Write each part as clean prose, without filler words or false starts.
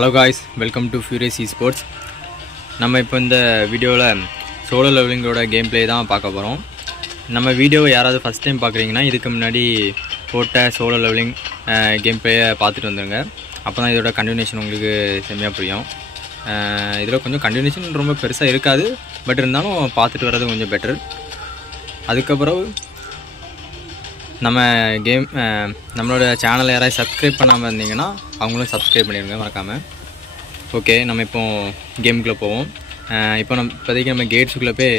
Hello guys, welcome to furious sports. நம்ம இப்போ இந்த வீடியோவில் சோலோ லெவலிங்கோட கேம் பிளே தான் பார்க்க போகிறோம். நம்ம வீடியோவை யாராவது ஃபஸ்ட் டைம் பார்க்குறீங்கன்னா இதுக்கு முன்னாடி போட்ட சோலோ லெவலிங் கேம் பிளேயை பார்த்துட்டு வந்துடுங்க. அப்போ தான் இதோட கண்டினியூஷன் உங்களுக்கு செம்மையாக புரியும். இதில் கொஞ்சம் கண்டினியூஷன் ரொம்ப பெருசாக இருக்காது, பட் இருந்தாலும் பார்த்துட்டு வர்றது கொஞ்சம் பெட்டர். அதுக்கப்புறம் நம்ம நம்மளோட சேனலை யாராவது சப்ஸ்கிரைப் பண்ணாமல் இருந்தீங்கன்னா அவங்களும் சப்ஸ்கிரைப் பண்ணிடுங்க மறக்காமல். ஓகே, நம்ம இப்போ கேமுக்குள்ளே போவோம். இப்போ இப்போதைக்கு நம்ம கேட்ஸுக்குள்ளே போய்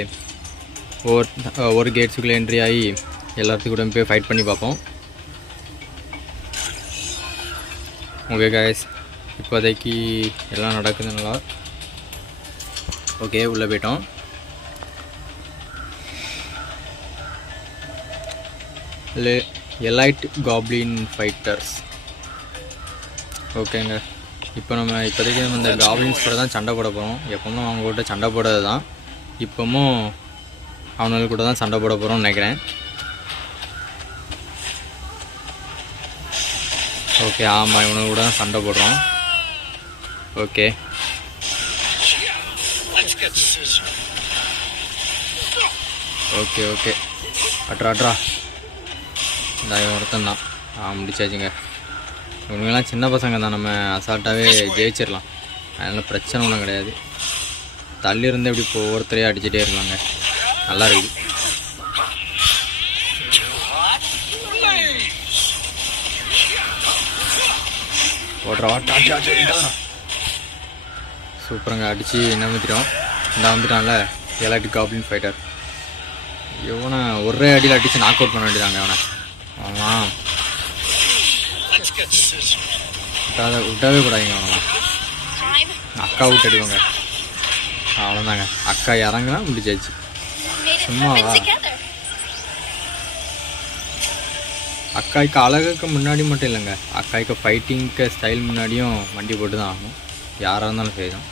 ஒரு கேட்ஸுக்குள்ளே என்ட்ரி ஆகி எல்லாத்துக்கூட போய் ஃபைட் பண்ணி பார்ப்போம். ஓகே காய்ஸ், இப்போதைக்கு எல்லாம் நடக்குது நல்லா. ஓகே, உள்ளே போயிட்டோம். Elite goblin fighters. ஓகேங்க, இப்போ நம்ம இப்போதைக்கு நம்ம இந்த காப்ளின்ஸ் கூட தான் சண்டை போட போகிறோம். எப்பவும் அவங்க கூட சண்டை போடுறது தான், இப்போவும் அவனுக்கு கூட தான் சண்டை போட போகிறோம்னு நினைக்கிறேன். ஓகே, ஆமாம், இவனுக்கு கூட தான் சண்டை போடுறோம். ஓகே, ஓகே ஓகே அட்ரா இந்த ஒருத்தன் தான். முடிச்சாச்சுங்க. இவங்கெல்லாம் சின்ன பசங்க தான், நம்ம அசால்ட்டாகவே ஜெயிச்சிடலாம். அதனால் பிரச்சனை ஒன்றும் கிடையாது. தள்ளி இருந்து இப்படி இப்போ ஒவ்வொருத்தரையே அடிச்சுட்டே இருக்கலாங்க. நல்லா இருக்குது. சூப்பருங்க, அடித்து என்ன ஊற்றிட்டோம். இந்த வந்துட்டான்ல எலைட் காப்ளின் ஃபைட்டர். இவனை ஒரே அடியில் அடித்து நாக் அவுட் பண்ண வேண்டியதாங்க. அவனை ஆமாம், விட்டாவே கூடாதுங்க. அவனை அக்கா விட்டு அடிவாங்க. அவ்வளோதாங்க, அக்கா இறங்குனா முடிச்சாச்சு. சும்மாவா? அக்காய்க்கு அழகுக்கு முன்னாடி மட்டும் இல்லைங்க, அக்காய்க்கு ஃபைட்டிங்க்கு ஸ்டைல் முன்னாடியும் வண்டி போட்டு தான் ஆகணும். யாராக இருந்தாலும் சரி தான்.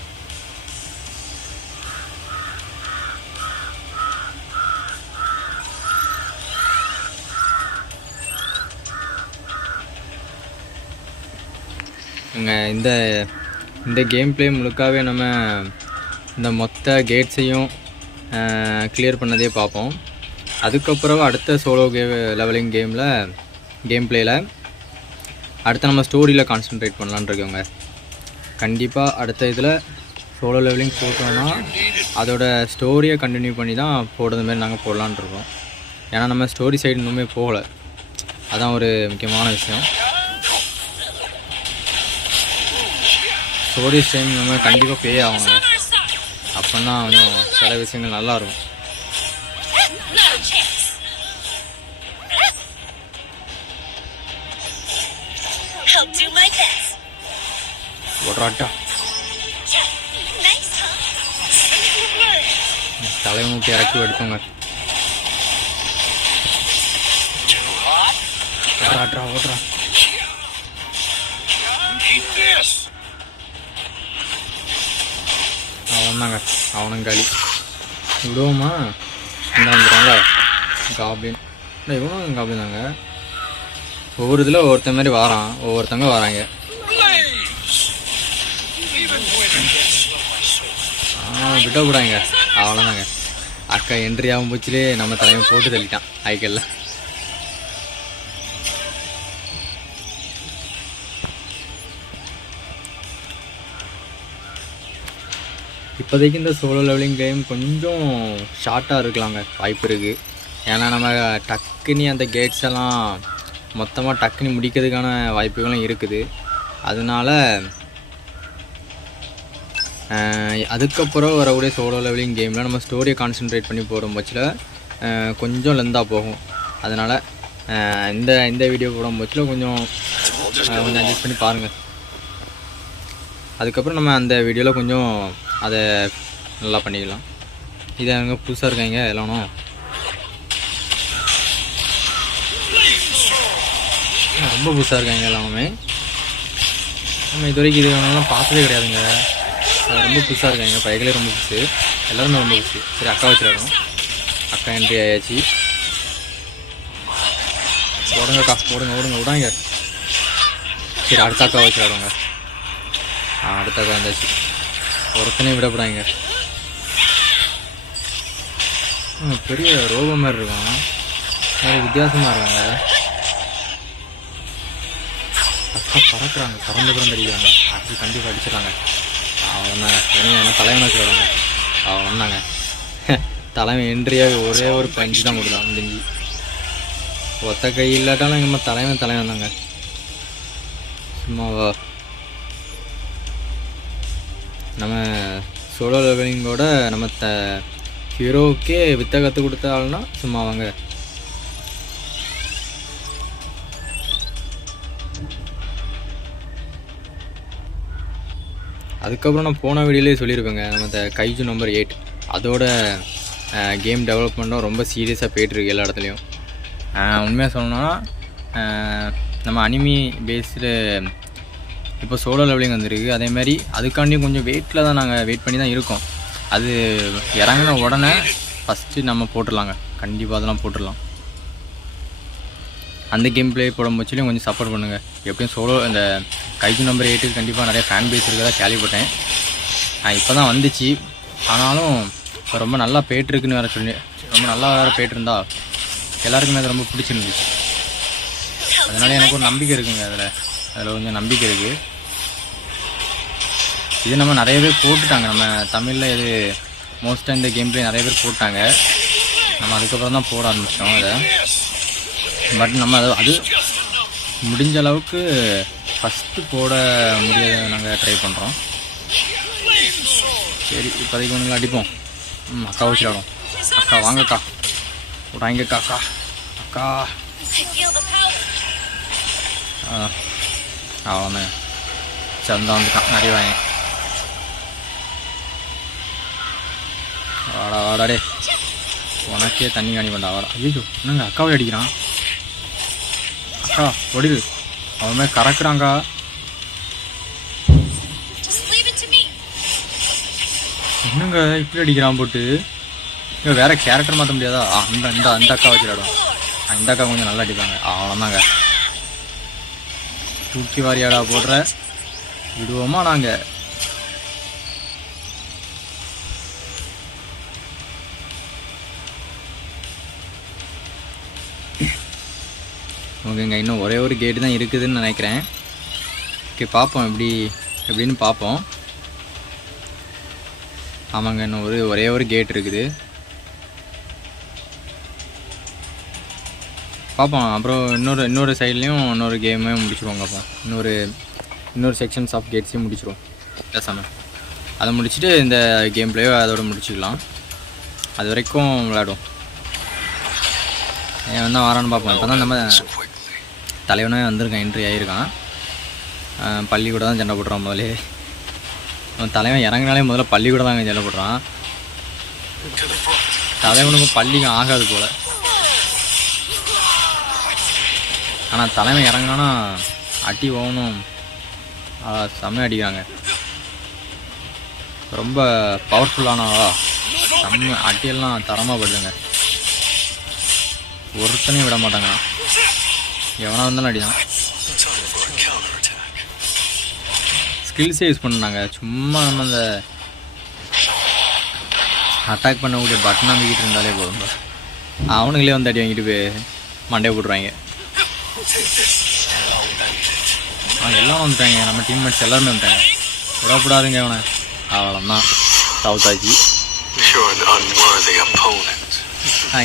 இந்த கேம் பிளே முழுக்காவே நம்ம இந்த மொத்த கேட்ஸையும் கிளியர் பண்ணதே பார்ப்போம். அதுக்கப்புறம் அடுத்த சோலோ லெவலிங் கேம் பிளேயில் அடுத்த நம்ம ஸ்டோரியில் கான்சன்ட்ரேட் பண்ணலான்னு இருக்கோங்க. கண்டிப்பாக அடுத்த இதில் சோலோ லெவலிங் போட்டோன்னா அதோட ஸ்டோரியை கண்டினியூ பண்ணி தான் போடுறது மாதிரி நாங்கள் போடலான் இருக்கோம். ஏன்னா நம்ம ஸ்டோரி சைடு இன்னுமே போகலை, அதான் ஒரு முக்கியமான விஷயம். ஸ்டோரி டைம் நம்ம கண்டிப்பாக பே ஆகணும், அப்போன்னா கொஞ்சம் சில விஷயங்கள் நல்லாயிருக்கும். தலைமுட்டி இறக்கி எடுத்துங்க. ஓட்ரா அவன்தாங்க, அவனும் களி விடுவோமா? என்ன வந்துடுவாங்க காப்ளின். இவனும் காப்ளின் தாங்க. ஒவ்வொரு இதில் ஒவ்வொருத்த மாதிரி வாரான், ஒவ்வொருத்தவங்க வராங்க. விடக்கூடாங்க. அவ்வளோதாங்க, அக்கா என்ட்ரி ஆகும் போச்சுலே நம்ம தலைமை போட்டு தள்ளிட்டான் ஐக்கல்ல. இப்போதைக்கு இந்த சோலோ லெவலிங் கேம் கொஞ்சம் ஷார்ட்டாக இருக்கலாங்க, வாய்ப்பு இருக்குது. ஏன்னா நம்ம டக்குனி அந்த கேட்ஸ் எல்லாம் மொத்தமாக டக்குனி முடிக்கிறதுக்கான வாய்ப்புகளும் இருக்குது. அதனால் அதுக்கப்புறம் வரக்கூடிய சோலோ லெவலிங் கேமில் நம்ம ஸ்டோரியை கான்சன்ட்ரேட் பண்ணி போகிற பட்சத்தில் கொஞ்சம் லெந்தாக போகும். அதனால் இந்த வீடியோ போடும் பட்சத்தில் கொஞ்சம் அட்ஜஸ்ட் பண்ணி பாருங்கள். அதுக்கப்புறம் நம்ம அந்த வீடியோவில் கொஞ்சம் அதை நல்லா பண்ணிக்கலாம். இது அங்கே புதுசாக இருக்காங்க எல்லாமே, ரொம்ப புதுசாக இருக்காங்க எல்லாமே. நம்ம இது வரைக்கும் இது வேணாலும் பார்த்ததே கிடையாதுங்க. ரொம்ப புதுசாக இருக்காங்க, பைக்கிலே ரொம்ப புதுசு, எல்லாருமே ரொம்ப புதுசு. சரி, அக்கா வச்சுருக்கோம். அக்கா என்ட்ரி ஆயாச்சு. ஓடுங்கக்கா, ஓடுங்க விடாங்க. சரி, அடுத்த அக்கா வச்சுருவாங்க. அடுத்த வந்தாச்சு. ஒருத்தனையும் விடப்படாங்க. பெரிய ரோபோ மாதிரி இருக்கும், வேறு வித்தியாசமாக இருக்காங்க. அக்கா பறக்குறாங்க, பறந்து அடிக்கிறாங்க. அப்படி கண்டிப்பாக அடிச்சிடறாங்க. அவன் என்ன தலைவனாக சொல்கிறாங்க. அவன் வந்தாங்க தலைவன் என்ட்ரியாக ஒரே ஒரு பஞ்சு தான் கொடுத்தான் முடிஞ்சு. ஒத்த கை இல்லாட்டாலும் நம்ம தலைவன் தாங்க. சும்மாவா நம்ம சோலோ லெவலிங்கோட நம்ம ஹீரோவுக்கே வித்தை கற்றுக் கொடுத்தாள்னா சும்மா வாங்க. அதுக்கப்புறம் நான் போன வீடியோலேயே சொல்லியிருப்பேங்க, நம்ம கைஜு நம்பர் 8 அதோட கேம் டெவலப்மெண்ட்டும் ரொம்ப சீரியஸாக போய்ட்டுருக்கு எல்லா இடத்துலையும். உண்மையாக சொல்லணும்னா நம்ம அனிமி பேஸ்டு இப்போ சோலோ லெவலிங் வந்துருக்கு. அதேமாதிரி அதுக்காண்டியும் கொஞ்சம் வெயிட்டில் தான் நாங்கள் வெயிட் பண்ணி தான் இருக்கோம். அது இறங்கின உடனே ஃபஸ்ட்டு நம்ம போட்டுடலாங்க, கண்டிப்பாக அதெல்லாம் போட்டுடலாம். அந்த கேம் ப்ளே போட முச்சிலையும் கொஞ்சம் சப்போர்ட் பண்ணுங்கள். எப்படியும் சோலோ இந்த கைஜு நம்பர் 8 கண்டிப்பாக நிறைய ஃபேன் பேஸ் இருக்கிறதா கேள்விப்பட்டேன். இப்போ தான் வந்துச்சு, ஆனாலும் இப்போ ரொம்ப நல்லா போய்ட்டுருக்குன்னு வேறு சொல்லி, ரொம்ப நல்லா வேறு போய்ட்டுருந்தா எல்லாருக்குமே அது ரொம்ப பிடிச்சிருந்துச்சு. அதனால எனக்கு ஒரு நம்பிக்கை இருக்குங்க, அதில் கொஞ்சம் நம்பிக்கை இருக்குது. இது நம்ம நிறைய பேர் போட்டுட்டாங்க, நம்ம தமிழில் இது மோஸ்ட்டாக இந்த கேம் ப்ளே நிறைய பேர் போட்டாங்க. நம்ம அதுக்கப்புறம் தான் போட ஆரம்பித்தோம் அதை. பட் நம்ம அது முடிஞ்ச அளவுக்கு ஃபஸ்ட்டு போட முடியாத நாங்கள் ட்ரை பண்ணுறோம். சரி, இப்போதைக்கு ஒன்று அடிப்போம். அக்கா வச்சுடாடும். அக்கா வாங்கக்கா, விடாங்கக்கா. அக்கா அக்கா அவனே சந்தா வந்துட்டான். நிறைய வாங்க. வாடாடே, உனக்கே தண்ணி காணி பண்ணா. வாடா. ஐயோ, என்னங்க அக்காவை அடிக்கிறான். அக்கா ஒடிது, அவன் மேலே கறக்குறாங்கா. என்னங்க இப்படி அடிக்கிறான் போட்டு. இங்கே வேறு கேரக்டர் மாற்ற முடியாதா? அந்த அக்கா வச்சுடாடும். இந்த அக்கா கொஞ்சம் நல்லா அடிப்பாங்க. அவ்வளோதாங்க. தூக்கி வாரியாடா போடுற, விடுவோமா நாங்கள்? ஓகேங்க, இன்னும் ஒரே ஒரு கேட்டு தான் இருக்குதுன்னு நினைக்கிறேன். ஓகே, பார்ப்போம் எப்படின்னு பார்ப்போம். ஆமாங்க, இன்னும் ஒரே ஒரு கேட் இருக்குது, பார்ப்போம். அப்புறம் இன்னொரு சைட்லேயும் இன்னொரு கேமே முடிச்சுருவோங்க. அப்போ இன்னொரு செக்ஷன்ஸ் ஆஃப் கேட்ஸையும் முடிச்சிடுவோம் பேசாமல். அதை முடிச்சுட்டு இந்த கேம் பிளேயோ அதோட முடிச்சுக்கலாம். அது வரைக்கும் விளையாடுவோம். ஏன் வந்தால் வரான்னு பார்ப்போம். இப்போ தான் நம்ம தலைவனே வந்திருக்கான், என்ட்ரி ஆகியிருக்கான். பள்ளி கூட தான் சண்டை போடுறான். முதலே அவன் தலைவன் இறங்கினாலே முதல்ல பள்ளி கூட தாங்க சண்டை போடுறான். தலைவனுக்கும் பள்ளிக்கும் ஆகாது போல். ஆனால் தலைவன் இறங்கினானா அடி போகணும், செம்ம அடிக்கிறாங்க. ரொம்ப பவர்ஃபுல்லானவா, செம்ம அடியெல்லாம் தரமாக படுதுங்க. ஒருத்தனையும் விட மாட்டாங்கண்ணா, எவனா இருந்தாலும் அடிதான். ஸ்கில்ஸே யூஸ் பண்ணாங்க. சும்மா நம்ம அந்த அட்டாக் பண்ணக்கூடிய பட்டன் அமைக்கிட்டு இருந்தாலே போதும், அவனுங்களே வந்து அடி வாங்கிட்டு போய் மண்டையை போட்டுருவாங்க. எல்லாம் வந்துட்டாங்க, நம்ம டீம்மேட்ஸ் எல்லாருமே வந்துட்டாங்க. விடப்படாதுங்க அவனை. அவ்வளோதான், சவுத்தாச்சு.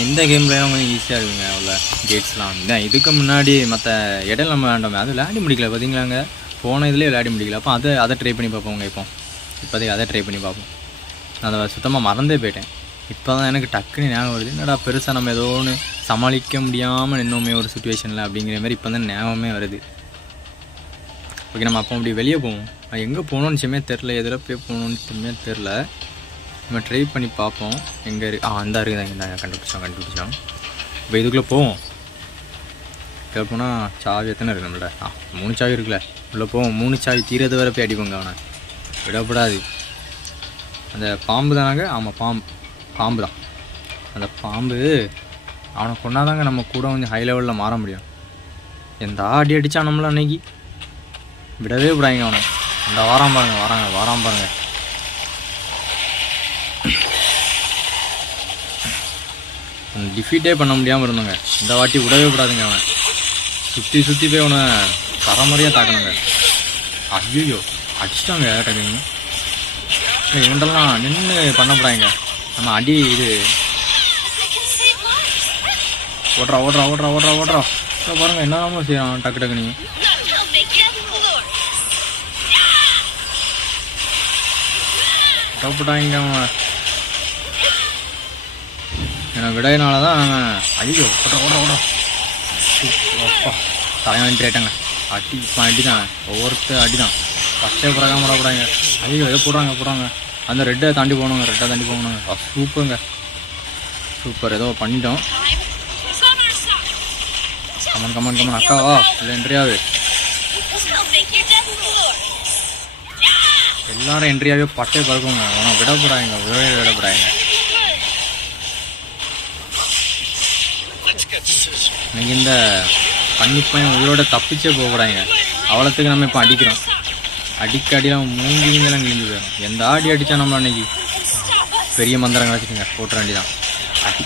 இந்த கேம்லேயும் கொஞ்சம் ஈஸியாக இருக்குங்க அவ்வளோ கேட்ஸ்லாம். இதுக்கு முன்னாடி மற்ற இடையில நம்ம வேண்டாமே, அது விளையாடி முடிக்கல பார்த்தீங்களாங்க. போன இதுலேயே விளையாடி முடிக்கல. அப்போ அதை ட்ரை பண்ணி பார்ப்போங்க. இப்போதைக்கு அதை ட்ரை பண்ணி பார்ப்போம். நான் அதை சுத்தமாக மறந்தே போயிட்டேன். இப்போ தான் எனக்கு டக்குன்னு ஞாபகம் வருது. என்னடா பெருசாக நம்ம ஏதோ ஒன்று சமாளிக்க முடியாமல் நின்னோமே ஒரு சுச்சுவேஷனில் அப்படிங்கிற மாதிரி இப்போ தான் ஞாபகமே வருது. ஓகே, நம்ம அப்போ அப்படி வெளியே போவோம். எங்கே போகணுன்னு நிச்சயமே தெரில, எதில் போய் போகணுன்னு நிச்சயமே தெரில. நம்ம ட்ரை பண்ணி பார்ப்போம். எங்கே அந்த இருக்குதாங்க, இந்த கண்டுபிடிச்சோம். இப்போ இதுக்குள்ளே போவோம். இதில் போனால் சாவி எத்தனை இருக்குது நம்மள்ட? 3 சாவி இருக்குல்ல. உள்ளே போவோம். 3 சாவி தீரது வரை போய் அடிப்போங்க அவனை, விடப்படாது. அந்த பாம்பு தானாங்க? ஆமாம், பாம்பு தான். அந்த பாம்பு அவனை கொண்டாதாங்க நம்ம கூட கொஞ்சம் ஹை லெவலில் மாற முடியும். எந்த அடி அடித்தான் நம்மள அன்னைக்கு, விடவே விடாங்க அவனை. இந்த வாரம் பாருங்க, வாரம் பாருங்க. டிஃபீட்டே பண்ண முடியாமல் இருந்தாங்க. இந்த வாட்டி விடவே கூடாதுங்க. அவன் சுற்றி போய் அவனை தரமுறையாக தாக்கணுங்க. ஐயோ அடிச்சிட்டாங்க டக்குங்க. இவன்டெல்லாம் நின்று பண்ணப்படாங்க. நம்ம அடி இது ஓடுறா பாருங்க என்னமோ செய்யறான் டக்கு நீ. தப்புட்டாங்க அவன் என்னை விடையினால தான் அவன். ஐயோ ஓடுறா அப்பா தலைவன் ஆயிட்டாங்க. அடிதான் ஒவ்வொருத்தர் அடிதான். பச்சை பிறகாம விடப்படாங்க. ஐயோ எதோ போடுறாங்க. அந்த ரெட்டை தாண்டி போகணுங்க. சூப்பருங்க, சூப்பர். ஏதோ பண்ணிட்டோம். கமன் அக்காவா இல்லை என்ட்ரியாவே எல்லாரும் என்ட்ரியாவே பட்டே பறக்குங்க. ஆனால் விடப்படாங்க. இன்னைக்கு இந்த பன்னிப்பையன் உயிரோட தப்பிச்சே போகக்கூடாங்க. அவ்வளோத்துக்கு நம்ம இப்போ அடிக்கிறோம். அடிலாம் மூங்கிலாம் கிழிஞ்சு போயிடும். எந்த ஆடி அடித்தா நம்ம அன்னைக்கு பெரிய மந்திரம் கிடச்சிட்டுங்க. போட்டுற வேண்டி தான் அடி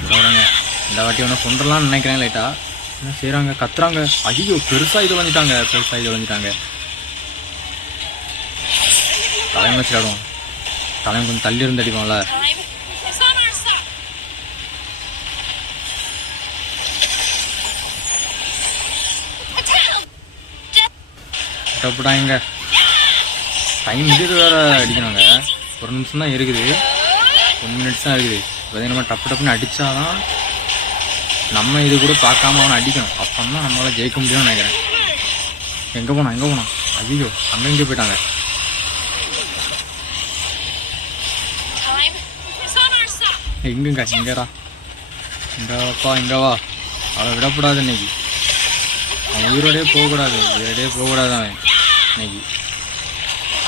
விடவுடங்க. இந்த வாட்டி ஒன்று கொண்டுலான்னு நினைக்கிறேன். லைட்டாக என்ன செய்கிறாங்க, கத்துறாங்க. ஐயோ பெருசாக இது வந்துட்டாங்க. தலைவன் வச்சு விளாடுவோம். தலைவன் கொஞ்சம் தள்ளி இருந்து அடிப்போம்ல. கட்டப்படாங்க. டைம் இது வேறு அடிக்கணுங்க. 1 நிமிஷம் தான் இருக்குது. 1 மினிட்ஸ் தான் இருக்குது. இப்போ நம்ம டப்புன்னு அடித்தாதான் நம்ம இது கூட பார்க்காம அவனை அடிக்கணும். அப்போ தான் நம்மளால் ஜெயிக்க முடியும்னு நினைக்கிறேன். எங்கே போனான் ஐயோ அங்கே போயிட்டாங்க. எங்கடா இங்கே வா. அவளை விடக்கூடாது இன்னைக்கு. அவன் உயிரோடே போகக்கூடாது அவன் இன்னைக்கு.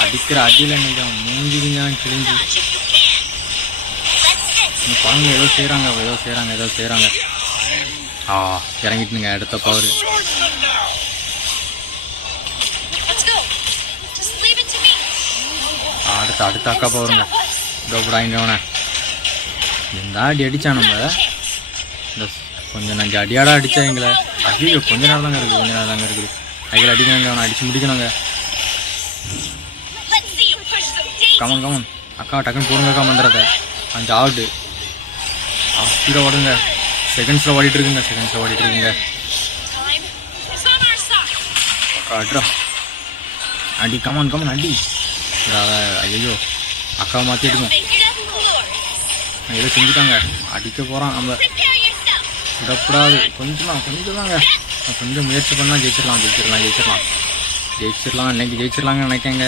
அடிக்கிற அடியில் இன்னைக்கு அவன் மூஞ்சிதான் கிழிஞ்சு. பாருங்க ஏதோ செய்கிறாங்க. இறங்கிட்டுங்க அடுத்த பவர். அடுத்த அக்கா பவருங்க. இதோப்படாங்க அவனை இந்த அடி அடித்தான். நம்ம இந்த கொஞ்சம் நஞ்சு அடியாடா அடித்தா எங்களை. ஐயோ கொஞ்ச நேரம் தாங்க இருக்குது. கையில் அடிக்கணுங்க. அவனை அடித்து முடிக்கணுங்க. கமன் அக்கா டக்குன்னு போடுங்கக்கா மந்திரத்தை. 5 ஆடு ஸ்பீடாக ஓடுங்க. செகண்ட்ஸில் ஓடிட்டு இருக்குங்க. அட்ரா அடி கமன் அடி. ஐயோ அக்காவை மாற்றி அடிக்கும். ஏதோ செஞ்சுட்டாங்க. அடிக்க போகிறான். நம்ம விடக்கூடாது. கொஞ்சம் தாங்க. கொஞ்சம் முயற்சி பண்ணால் ஜெயிச்சிடலாம். இன்னைக்கு ஜெயிச்சிடலாங்கன்னு நினைக்கங்க.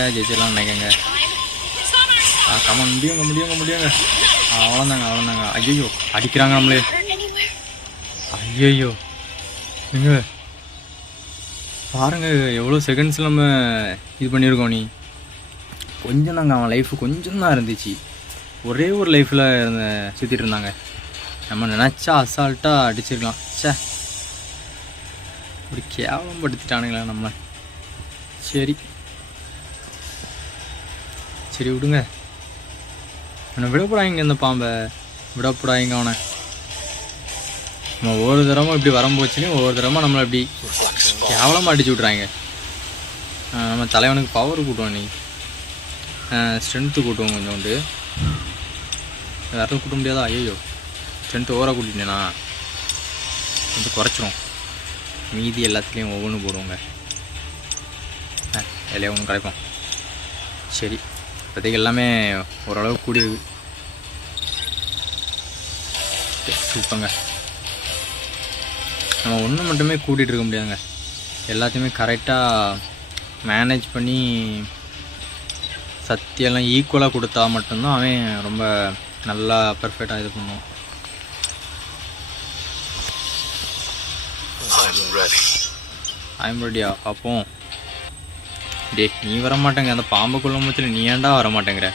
கமன் முடியுங்க. அவ்வளோதாங்க. ஐயோ அடிக்கிறாங்க நம்மளே. ஐயோ எங்க பாருங்க எவ்வளோ செகண்ட்ஸில் நம்ம இது பண்ணியிருக்கோம். நீ கொஞ்சம் தாங்க அவன் லைஃபு கொஞ்சம் தான் இருந்துச்சு. ஒரே ஒரு லைஃப்பில் சுற்றிட்டு இருந்தாங்க. நம்ம நினச்சா அசால்ட்டாக அடிச்சிருக்கலாம். இப்படி கேவலப்படுத்திட்டானுங்களா நம்ம. சரி விடுங்க. அவனை விடப்படாங்க. இந்த பாம்பை விடப்படாங்க. அவனை நம்ம ஒவ்வொரு தரமும் இப்படி வரம்போச்சுலையும் ஒவ்வொரு தரமாக நம்மளை இப்படி கேவலமாக அடிச்சு விட்றாங்க. நம்ம தலைவனுக்கு பவர் கூட்டுவோம். நீ ஸ்ட்ரென்த்து கூட்டுவோம். கொஞ்சோண்டு வேறு கூட்ட முடியாதா? ஐயோ ஸ்ட்ரென்த்து ஓவராக கூட்டிட்டேனா கொஞ்சம் குறைச்சிரும். மீதி எல்லாத்துலேயும் ஒவ்வொன்றும் போடுவோங்க. இல்லையா ஒன்று கிடைப்போம். சரி இப்போதைக்கு எல்லாமே ஓரளவுக்கு கூடியிருக்கு. சூப்பங்க. நம்ம ஒன்று மட்டுமே கூட்டிகிட்டு இருக்க முடியாதுங்க. எல்லாத்தையுமே கரெக்டாக மேனேஜ் பண்ணி சத்தியெல்லாம் ஈக்குவலாக கொடுத்தா மட்டும்தான் அவன் ரொம்ப நல்லா பர்ஃபெக்டாக இது பண்ணுவான். ஐம் ரெடியா பார்ப்போம். நீ வரமாட்டேங்க. அந்த பாம்பை கொள்ள முச்சில் நீ ஏன்டா வரமாட்டேங்கிற?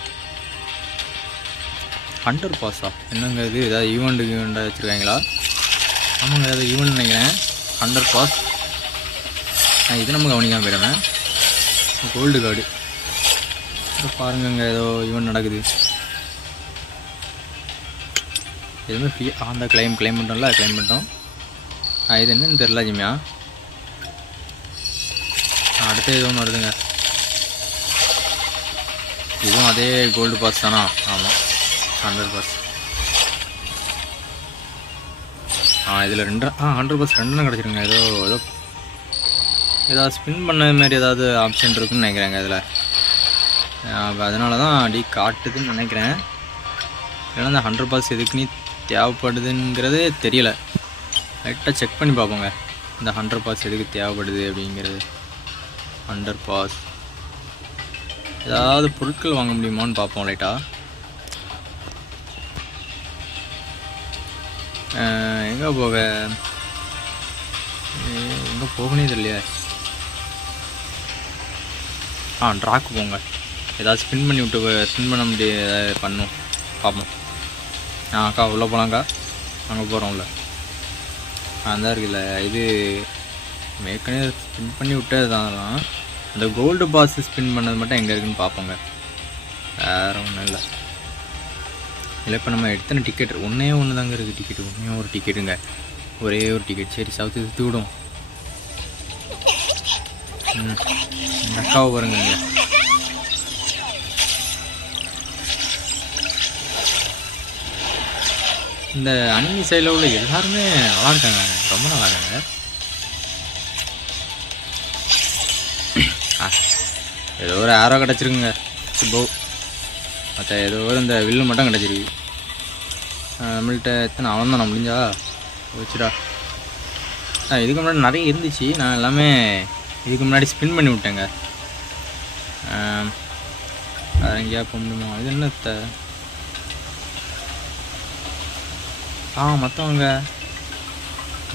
ஹண்டர் பாஸா என்னங்க இது? ஏதாவது ஈவெண்ட்டாக வச்சுருக்காங்களா? ஆமாங்க ஏதாவது ஈவெண்ட் நினைக்கிறேன். ஹண்டர் பாஸ் இது நம்ம கவனிக்காமல் போயிடுவேன். கோல்டு கார்டு பாருங்கங்க, ஏதோ ஈவெண்ட் நடக்குது. எதுவுமே ஃப்ரீ அந்த கிளைம் பண்ணிட்டோம்ல, கிளைம் பண்ணிட்டோம். இது என்னன்னு தெரில ஜிம்மியா. அடுத்து ஏதோ ஒன்று வருதுங்க. இதுவும் அதே கோல்டு பாஸ் தானா? ஆமாம், 100 பாஸ். இதில் 100 பாஸ் 2 கிடச்சிருங்க. ஏதாவது ஸ்பின் பண்ண மாதிரி ஏதாவது ஆப்ஷன் இருக்குதுன்னு நினைக்கிறேங்க இதில். அதனால தான் அடி காட்டுதுன்னு நினைக்கிறேன். இல்லைன்னா இந்த 100 பாஸ் எதுக்குன்னு தேவைப்படுதுங்கிறதே தெரியல. லைட்டாக செக் பண்ணி பார்ப்போங்க, இந்த 100 பாஸ் எதுக்கு தேவைப்படுது அப்படிங்கிறது. 100 பாஸ் ஏதாவது பொருட்கள் வாங்க முடியுமான்னு பார்ப்போம் லைட்டாக. எங்கே போகனே தெரியலையே. ட்ராக்கு போங்க. ஏதாவது ஸ்பின் பண்ணி விட்டு ஸ்பின் பண்ண முடியாது, ஏதாவது பண்ணும் பார்ப்போம். அக்கா உள்ளே போகலாங்க்கா, அங்கே போகிறோம்ல அதான் இருக்குல்ல. இது ஏற்கனவே ஸ்பின் பண்ணி விட்டது தான். அதெல்லாம் அந்த கோல்டு பாஸ் ஸ்பின் பண்ணது மட்டும் எங்கே இருக்குதுன்னு பார்ப்போங்க. வேறு ஒன்றும் இல்லை. இப்போ நம்ம எத்தனை டிக்கெட்? ஒன்றே தாங்க இருக்குது டிக்கெட்டு. ஒன்றே ஒரு டிக்கெட்டுங்க, ஒரே ஒரு டிக்கெட். சரி, சவுத்து சுற்றி விடும். இந்த அக்காவை பாருங்க. இந்த அனிமி சைடில் உள்ள எல்லாருமே நல்லா இருக்காங்க, ரொம்ப நல்லா இருக்காங்க. ஏதோ ஒரு ஆரோ கிடச்சிருக்குங்க சுபோ. மற்ற ஏதோ ஒரு இந்த வில்லு மட்டும் கிடச்சிருக்கு. நம்மள்கிட்ட எத்தனை அவன் தான் நான் முடிஞ்சா வச்சுடா. இதுக்கு முன்னாடி நிறைய இருந்துச்சு, நான் எல்லாமே இதுக்கு முன்னாடி ஸ்பின் பண்ணி விட்டேங்க. வேறு எங்கேயா போக முடியுமா? இது என்னத்த மற்றவங்க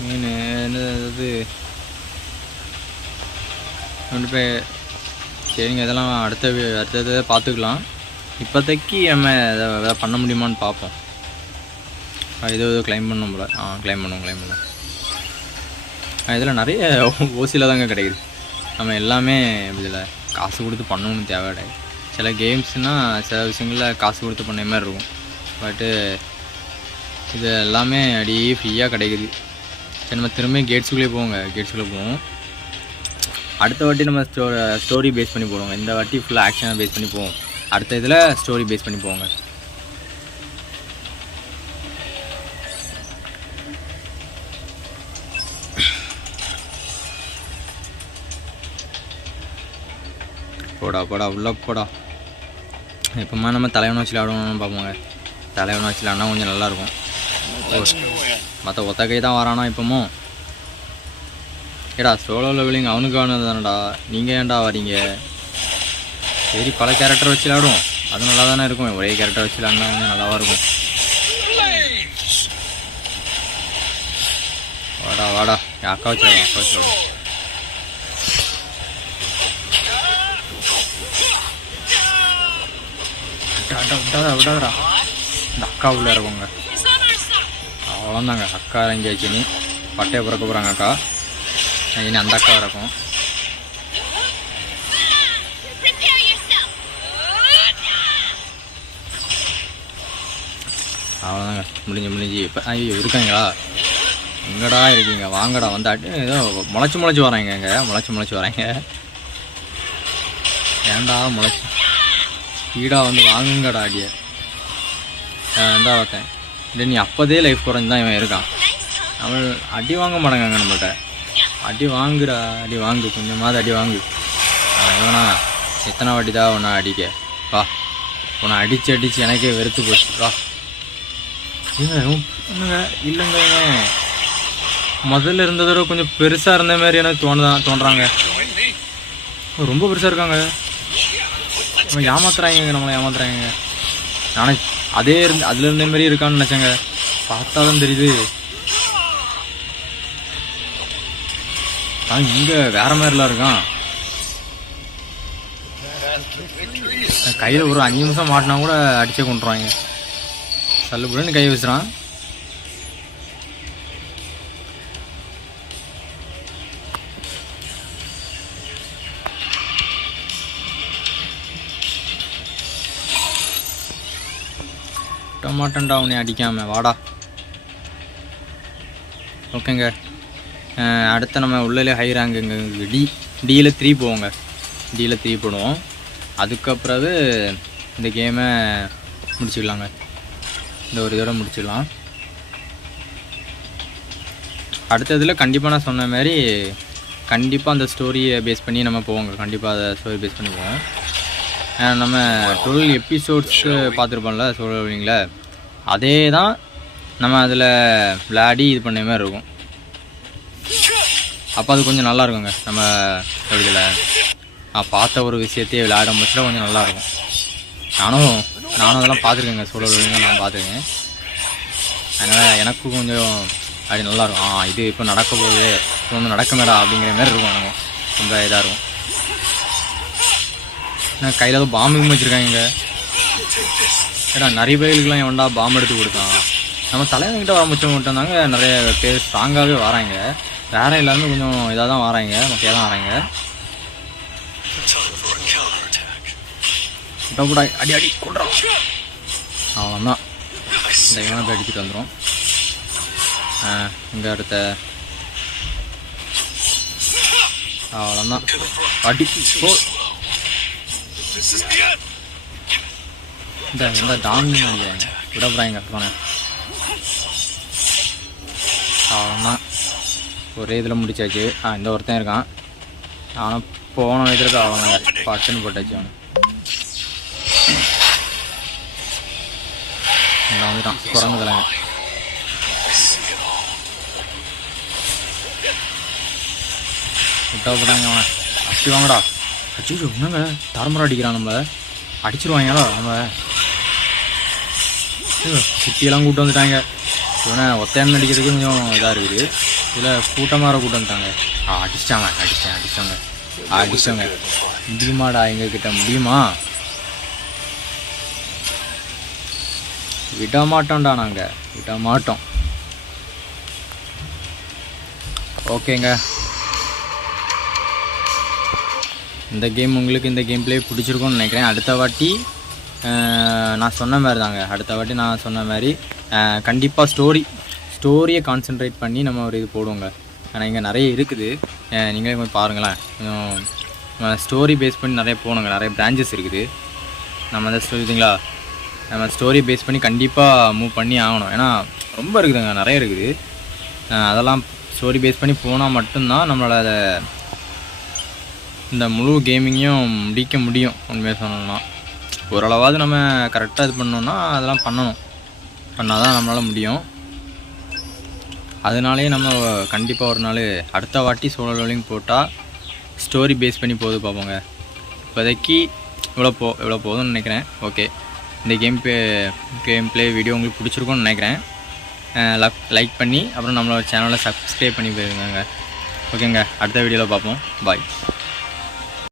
மீன் என்னது கொண்டு போய். சரிங்க, இதெல்லாம் அடுத்தது பார்த்துக்கலாம். இப்போதைக்கு நம்ம எதாவது பண்ண முடியுமான்னு பார்ப்போம். ஏதோ கிளைம் பண்ணோம் போல. கிளைம் பண்ணுவோம். இதில் நிறைய ஓசியில் தாங்க கிடைக்குது. நம்ம எல்லாமே இதில் காசு கொடுத்து பண்ணணும்னு தேவை கிடையாது. சில கேம்ஸ்னால் சில விஷயங்களில் காசு கொடுத்து பண்ண மாதிரி இருக்கும். பட்டு இது எல்லாமே அப்படியே ஃப்ரீயாக கிடைக்குது. சரி, நம்ம திரும்ப கேட்ஸுக்குள்ளே போவோம். அடுத்த வாட்டி நம்ம ஸ்டோரி பேஸ் பண்ணி போடுவோங்க. இந்த வாட்டி ஃபுல்லாக ஆக்ஷனாக பேஸ் பண்ணி போவோம். அடுத்த இதில் ஸ்டோரி பேஸ் பண்ணி போவோங்க. போடா உள்ள போடா. எப்போமா நம்ம தலைவனை வச்சு விளாடணும்னு பார்ப்போங்க. தலைவனை வச்சு விளாட்னா கொஞ்சம் நல்லாயிருக்கும். மற்ற ஒத்த கை தான் வரானா இப்போமோ. ஏடா சோலோ லெவலிங் அவனுக்கு ஆனது தானடா, நீங்கள் ஏன்டா வரீங்க? சரி, பல கேரக்டர் வச்சு விளாடுவோம், அது நல்லா தானே இருக்கும். ஒரே கேரக்டர் வச்சு விளாட்னா கொஞ்சம் நல்லாவாக இருக்கும். வாடா அக்கா வச்சு விடாதடா. இந்த அக்கா உள்ளே இருக்குங்க. அவ்வளோந்தாங்க, அக்கா இறங்கியாச்சு. நீ பட்டையை பிறக்க போகிறாங்க அக்கா. இனி அந்த அக்கா இருக்கும். அவ்வளோதாங்க, முடிஞ்சு. இப்போ ஐயோ இருக்காங்களா? எங்கடா இருக்கீங்க? வாங்கடா வந்தாட்டு. ஏதோ முளைச்சி வராங்க. முளைச்சி வராங்க. ஏன்டா முளைச்சி ஸ்பீடாக வந்து வாங்குங்கடா அடியை. இருந்தா பார்த்தேன். இல்லை, நீ அப்போதே லைஃப் குறைஞ்சி தான் இவன் இருக்கான். அவன் அடி வாங்க மாட்டாங்க நம்மள்கிட்ட. அடி வாங்கு கொஞ்சமாவது அடி வாங்கு. இவனா எத்தனை வாட்டி தான் உன்னை அடிக்க வா. உன்னை அடித்து எனக்கே வெறுத்து போச்சு வா. இல்லைங்க, முதல்ல இருந்ததோட கொஞ்சம் பெருசாக இருந்த மாதிரி எனக்கு தோன்றாங்க. ரொம்ப பெருசாக இருக்காங்க. நம்மளை ஏமாத்துறாங்க. நானே அதில் இருந்த மாதிரி இருக்கான்னு நினச்சேங்க. பார்த்தாதான் தெரியுது. இங்கே வேற மாதிரிலாம் இருக்கான். கையில் ஒரு 5 நிமிஷம் மாட்டினா கூட அடிச்சே கொண்டுருவாங்க. தள்ளுபடின்னு கை வீசுறான். விட்ட மாட்டேன்டா உன்னை அடிக்காமல் வாடா. ஓகேங்க, அடுத்து நம்ம உள்ளே ஹை ரேங்குங்க. டியில் 3 போவோங்க. டியில் 3 போடுவோம். அதுக்கப்புறம் இந்த கேமை முடிச்சிடலாங்க. இந்த ஒரு இதோட முடிச்சிடலாம். அடுத்ததில் கண்டிப்பாக நான் சொன்ன மாதிரி கண்டிப்பாக அந்த ஸ்டோரியை பேஸ் பண்ணி நம்ம போவோங்க. கண்டிப்பாக அதை ஸ்டோரி பேஸ் பண்ணி போவோம். நம்ம 12 எபிசோட்ஸ் பார்த்துருப்போம்ல சோலோ லெவலிங்கில், அதே தான் நம்ம அதில் விளையாடி இது பண்ண மாதிரி இருக்கும். அப்போ அது கொஞ்சம் நல்லா இருக்குங்க. நம்ம இதில் பார்த்த ஒரு விஷயத்தையே விளையாடும் பட்சத்தில் கொஞ்சம் நல்லாயிருக்கும். நானும் அதெல்லாம் பார்த்துருக்கேங்க. சோலோ லெவலிங் நான் பார்த்துருக்கேன். அதனால் எனக்கும் கொஞ்சம் அப்படி நல்லாயிருக்கும். இது இப்போ நடக்க போகுது, இப்போ வந்து நடக்க மேடா அப்படிங்கிற மாதிரி இருக்கும். நம்ம ரொம்ப இதாக இருக்கும். நான் கையில் ஏதோ பாம்பு வச்சுருக்காங்க. ஏடா நிறைய பேருக்குலாம் எவன்டா பாம்பு எடுத்து கொடுத்தான். நம்ம தலைவன்கிட்ட வர முச்சம் மட்டும் தாங்க நிறைய பேர் ஸ்ட்ராங்காகவே வராங்க. வேறு எல்லாருமே கொஞ்சம் இதாக தான் வராங்க, மொக்கையாக தான் வராங்க. கூட அடி கொண்டுறான். அவ்வளோதான், இந்த இவனை போய் அடிச்சுட்டு வந்துடும். இங்கே அடுத்த அவ்வளோதான் அடி போ. இந்த டான் விட போகிறாங்க போனேன். அவ்வளோதான், ஒரே இதில் முடிச்சாச்சு. இந்த ஒருத்தன் இருக்கான். ஆனால் போன இதில் அவ்வளோதாங்க, பட்டுன்னு போட்டாச்சு. அவன் வந்துட்டான் குறைஞ்ச தலைங்க. விட்டா போட்டாங்க. அவன் அடி வாங்கடா. அடிச்சு என்னங்க தரமுறை அடிக்கிறான். நம்மளை அடிச்சிருவாங்களா? நம்ம குட்டியெல்லாம் கூப்பிட்டு வந்துட்டாங்க. இவனை ஒத்தையான அடிக்கிறதுக்கு கொஞ்சம் இதாக இருக்குது. இதில் கூட்டமாக கூட்டம் வந்துட்டாங்க. அடிச்சிட்டாங்க. முடியுமாடா? எங்ககிட்ட முடியுமா? விட மாட்டோம்டா, நாங்கள் விட மாட்டோம். ஓகேங்க, இந்த கேம் உங்களுக்கு இந்த கேம் பிளே பிடிச்சிருக்கும்னு நினைக்கிறேன். அடுத்த வாட்டி நான் சொன்ன மாதிரி கண்டிப்பாக ஸ்டோரியை கான்சென்ட்ரேட் பண்ணி நம்ம ஒரு இது போடுவோங்க. ஆனால் இங்கே நிறைய இருக்குது, நீங்களே கொஞ்சம் பாருங்களேன். கொஞ்சம் ஸ்டோரி பேஸ் பண்ணி நிறைய போகணுங்க. நிறைய பிரான்ச்சஸ் இருக்குது. நம்ம அந்த ஸ்டோரிங்களா, நம்ம ஸ்டோரி பேஸ் பண்ணி கண்டிப்பாக மூவ் பண்ணி ஆகணும். ஏன்னா ரொம்ப இருக்குதுங்க, நிறைய இருக்குது. அதெல்லாம் ஸ்டோரி பேஸ் பண்ணி போனால் மட்டும்தான் நம்மளோட அதை இந்த முழு கேமிங்கையும் முடிக்க முடியும். உண்மையாக சொல்லணும்னா ஓரளவாவது நம்ம கரெக்டாக இது பண்ணோன்னா அதெல்லாம் பண்ணால் தான் நம்மளால் முடியும். அதனாலே நம்ம கண்டிப்பாக ஒரு நாள் அடுத்த வாட்டி சோலோ லெவலிங் போட்டால் ஸ்டோரி பேஸ் பண்ணி போகுது பார்ப்போங்க. இப்போதைக்கு இவ்வளோ போதும்னு நினைக்கிறேன். ஓகே, இந்த கேம் பிளே வீடியோ உங்களுக்கு பிடிச்சிருக்கும்னு நினைக்கிறேன். லைக் பண்ணி அப்புறம் நம்மளோட சேனலை சப்ஸ்கிரைப் பண்ணி போயிருங்க. ஓகேங்க, அடுத்த வீடியோவில் பார்ப்போம். பாய்.